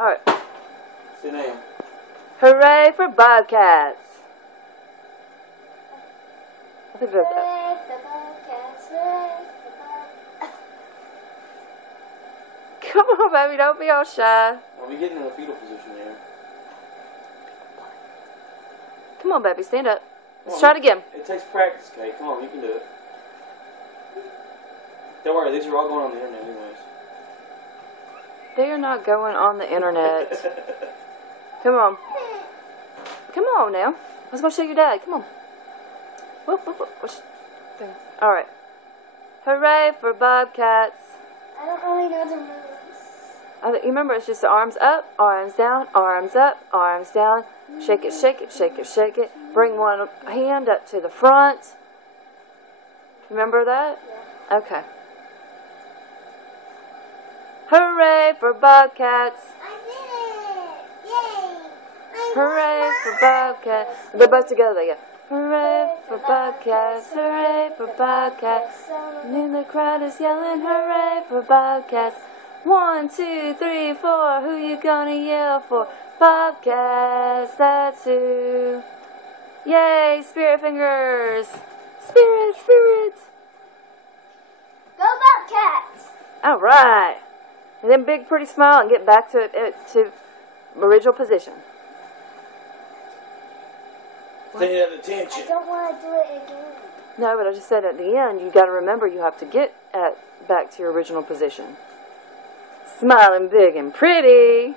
Alright. Sit down. Hooray for Bobcats. I think that's Hooray for Bobcats, hooray for Bobcats. Come on, baby, don't be all shy. Are we getting in the fetal position here? Come on, baby, stand up. Let's Come try on, it again. It takes practice, Kate. Come on, you can do it. Don't worry, these are all going on the internet anyways. They are not going on the internet. Come on. Come on now. Let's go show your dad. Come on. Whoop, whoop, whoop. Which thing? Alright. Hooray for Bobcats. I don't really know the moves. You remember, it's just arms up, arms down, arms up, arms down. Shake it, shake it, shake it, shake it. Bring one hand up to the front. Remember that? Yeah. Okay. Hooray for Bobcats. I did it! Yay! Hooray for Bobcats. They're both together, yeah. Hooray for Bobcats, hooray for Bobcats. And then the crowd is yelling, hooray for Bobcats. 1, 2, 3, 4, who you gonna yell for? Bobcats, that's who. Yay, spirit fingers. Spirit, spirit. Go Bobcats! Alright. And then big pretty smile and get back to original position. Stay at attention. I don't want to do it again. No, but I just said at the end, you got to remember you have to get back to your original position. Smiling big and pretty.